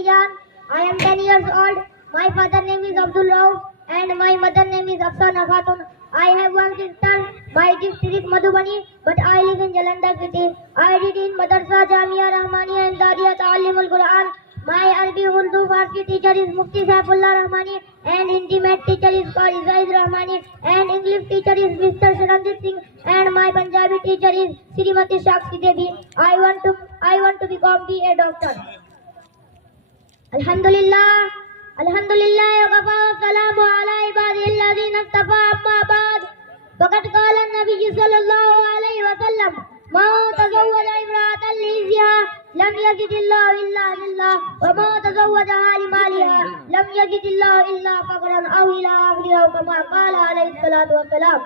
Rayyan. I am 10 years old. My father name is Abdul Rauf and my mother name is Afsana Khatun. I have one sister. My district is Madhubani, but I live in Jalandhar city. I read in Madrasa Jamia Rahmania and Daria Ta'alim al-Quran. My Arabic Urdu Farsi teacher is Mufti Saifullah Rahmani and Hindi math teacher is called Zahid Rahmani and English teacher is Mr. Sharanjit Singh and my Punjabi teacher is Srimati Shakshi Devi. I want to become a doctor. Alhamdulillah wa kafa wa salamu ala ibadihi alladhina istafa amma ba'd. Faqad qala an-nabiy sallallahu alayhi wa sallam man tazawwaja imra'atan liziha lam yajidillahu illa lillah wa man tazawwajaha limaliha lam yajidillahu illa faqran aw ila akhirihi kama qala alayhi salatu wa salam.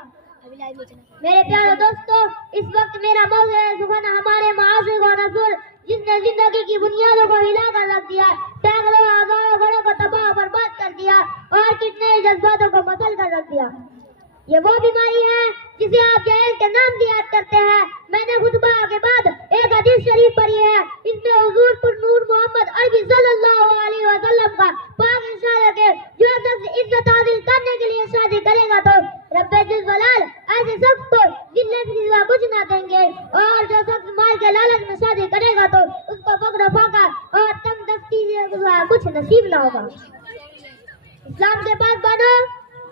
میرے پیارے دوستو، اس وقت میرا موضوع ہے سخن ہمارے معاشرے کا نسل جس نے زندگی کی بنیادوں کو ہلا کر رکھ دیا، سینکڑوں ہزاروں گھروں کو تباہ و برباد کر دیا اور کتنے جذباتوں کو مسل کر رکھ دیا۔ یہ وہ بیماری ہے جسے آپ جہل کے نام سے یاد کرتے ہیں۔ میں نے خطبہ کے بعد ایک حدیث شریف پڑھی ہے، اس میں حضور پر نور محمد عربی صلی اللہ علیہ وسلم کا پاک ارشاد ہے کہ جو شخص عزت حاصل کرنے کے لیے شادی کرے گا تو رب جلال ایسے شخص کو ذلت کے سوا کچھ نہ دیں گے، اور جو شخص مال کے لالچ میں شادی کرے گا تو اس کو فقر و فاقہ اور تنگ دستی کے سوا کچھ نصیب نہ ہوگا۔ اسلام کے پاس بانو،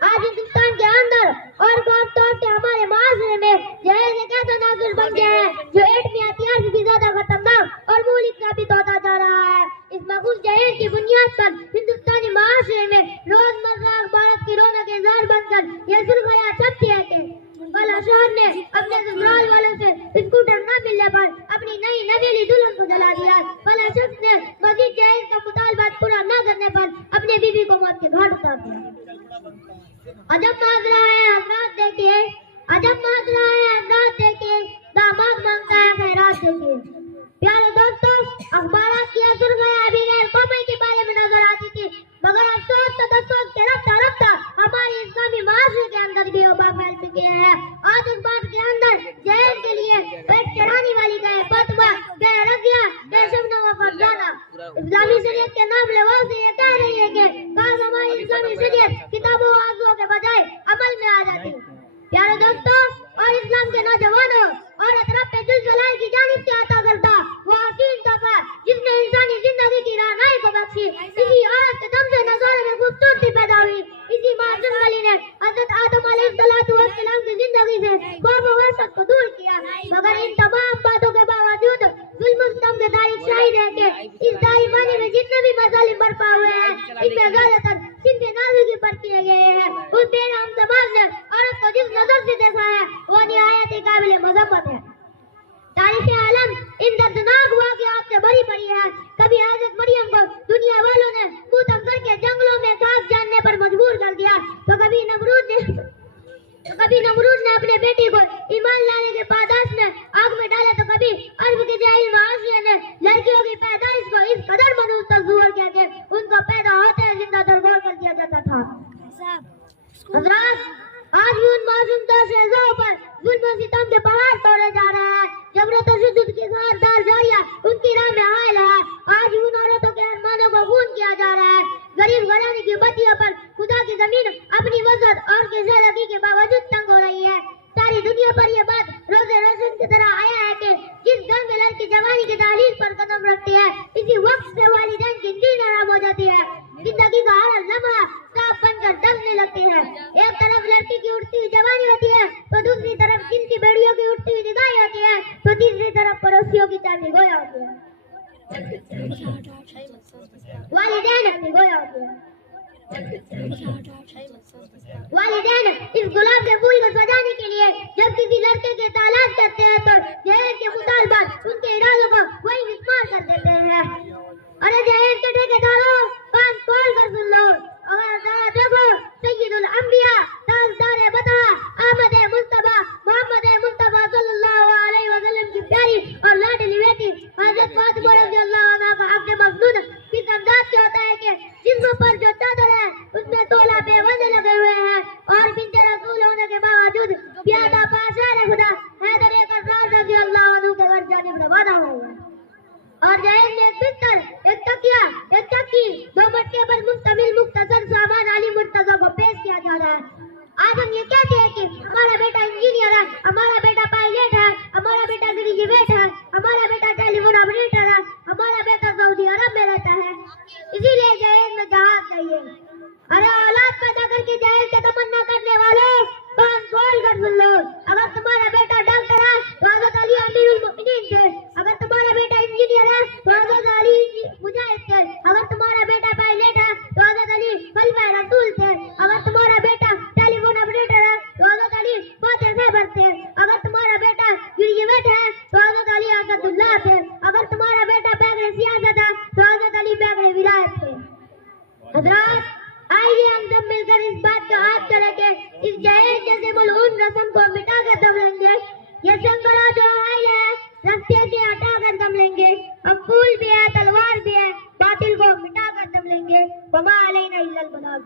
آج ہندوستان کے اندر اور خاص طور سے ہمارے معاشرے میں جہیز ایک ایسا ناصر بن گیا ہے جو ایٹمی ہتھیار سے بھی زیادہ خطرناک اور مہلک ثابت ہوتا جا رہا ہے۔ اس مخصوص جہیز کی بنیاد پر ہندوستانی معاشرے میں روزمرہ اخبارات کی رونق اظہار بن کر یہ سرخیاں چھپتی ہے کہ فلاں شہر نے اپنے سسرال والوں سے اسکوٹر نہ ملنے پر اپنی نئی نویلی دلہن کو جلا دیا، فلاں شخص نے مزید جہیز کا مطالبات پورا نہ کرنے پر اپنی بیوی کو موت کے گھاٹ اتار دیا۔ عجب معاشرہ ہے حضرات، دیکھیے عجب معاشرہ ہے حضرات، دیکھیے داماد مانگتا ہے خیرات، دیکھیے۔ پیارے دوستو، اخبارات کی سرخیاں ابھی غیر قومی کے بارے میں نظر آتی تھی، مگر افسوس تجسس کے رفتہ رفتہ ہمارے اسلامی معاشرے کے اندر بھی وبا پھیل چکے ہیں۔ آج اس بات کے اندر جہیز کے لیے ایک چڑھانے والی کا فتویٰ، کہ رضیہ، کہ شبنم و فرزانہ، اسلامی شریعت کے نام لوگوں سے یہ کہہ رہی ہے کہ کاش ہماری اسلامی شریعت کتابوں و آرزوؤں کے بجائے عمل میں آ جاتی۔ پیارے دوستو اور اسلام کے نوجوانوں، اور رب جلال کی جانب سے عطا کرتا وہ حسین تحفہ جس نے انسانی زندگی کی رہنمائی کو بخشی، اسی عورت کے دم سے نظارے میں خوبصورتی پیدا ہوئی، اسی معصوم علی نے حضرت آدم علیہ السلام کی زندگی سے خوف و وحشت کو دور کیا، مگر ان تمام باتوں کے باوجود ظلم و ستم کے تاریخ شاہد ہے کہ اس تاریخانے میں جتنے بھی مظالم برپا ہوئے ہیں ان میں زیادہ تر صنف نازکی پر کیے گئے ہیں۔ اس بے رحم سماج نے عورت کو جس نظر سے دیکھا ہے وہ نہایت قابل مذمت ہے۔ تاریخ عالم ان دردناک واقعات سے بھری پڑی ہے۔ کبھی حضرت مریم کو دنیا والوں نے منہ کر کے جنگلوں میں خاک جاننے پر مجبور کر دیا، تو کبھی نمرود نے اپنے بیٹی کو ایمان لانے کے پاداش میں آگ میں ڈالا، تو کبھی عرب کے جاہل معاشرے نے لڑکیوں کی پیدائش کو اس قدر منحوس تصور کیا کہ ان کو پیدا ہوتے ہیں زندہ درگور کر دیا جاتا تھا۔ حضرات، آج بھی ان معصوم شہزادوں پر ظلم و ستم کے پہاڑ توڑے جا رہے ہیں، جبرت و تشدد کی خاردار جاریہ ان کی راہ میں حائل ہے۔ آج بھی ان عورتوں کے ارمانوں کو خون کیا جا رہا ہے۔ غریب گھرانے کی بچیوں پر خدا کی زمین اپنی وسعت اور کشادگی کے باوجود تنگ ہو رہی ہے۔ ساری دنیا پر یہ بات روز روشن کی طرح آیا ہے کہ جس گھر میں لڑکی جوانی کی دہلیز پر قدم رکھتی ہے، اسی وقت سے والدین کی نیند حرام ہو جاتی ہے، زندگی کا ہر لمحہ صاف بن کر ڈسنے لگتی ہے۔ ایک طرف لڑکی کی اٹھتی ہوئی جوانی ہوتی ہے تو دوسری طرف جن کی بیڑیوں کی اٹھتی ہوئی نگاہیں ہوتی ہے، تو تیسری طرف پڑوسیوں کی چاٹی گویا ہوتی ہے، والدین گویا ہوتی ہے۔ والدین اس گلاب کے پھول کو سجانے کے لیے جب کسی لڑکے کی تلاش کرتے ہیں تو جہیز کے مطالبات ان کے ارادوں کو وہی مسمار کر دیتے ہیں۔ ارے جہیز کے ٹھیکیداروں، کان کھول کر سن لو، اگر ذرا دیکھو سید الانبیاء تاجدار بتا احمد مصطفیٰ محمد مصطفیٰ صلی اللہ علیہ وسلم کی پیاری اور لاڈلی بیٹی حضرت فاطمہ رضی اللہ عنہا کا حق مخدود کس انداز سے ہوتا ہے کہ جسم پر جو چادر ہے اس میں 16 پیوندے لگے ہوئے ہیں، اور بنت رسول ہونے کے باوجود پیادہ پاشار خدا حیدر کرار رضی اللہ عنہ کے گھر جانے کا وعدہ ہوا ہے۔ اور جہیز میں ایک بستر، ایک تکیہ، ایک عرب میں رہتا ہے، اسی لیے جہیز میں جہاز چاہیے۔ ارے اولاد پیدا کر کے جہیز کے تمنا کرنے والے کان کھول کر سن لو، اگر تمہارا بیٹا ڈاکٹر ہے تو حضرت علی امیر المؤمنین تھے، اگر تمہارا بیٹا انجینئر ہے تو حضرت علی مجاہد تھے، اگر تمہارا بیٹا پائلٹ ہے تو حضرت علی خلیفہ رسول تھے، اگر تمہارا بیٹا ٹیلی فون آپریٹر ہے تو حضرت علی فاتح خیبر تھے، اگر تمہارا بیٹا گریجویٹ ہے تو حضرت علی اسد اللہ تھے، اگر تمہارا بیٹا بیگڑے سیاست ہے تو حضرت علی بیگڑے ولایت تھے۔ حضرات آئیے ہم سب مل کر اس بات کو عہد کریں کہ اس جہیز جیسے ملعون رسم کو مٹا کر دم لیں گے، یہ سنگرا جو آئل ہے رستے سے ہٹا کر دم لیں گے، ہم پھول بھی ہے تلوار بھی ہے باطل کو مٹا کر دم لیں گے۔ وما علینا الا البلاغ۔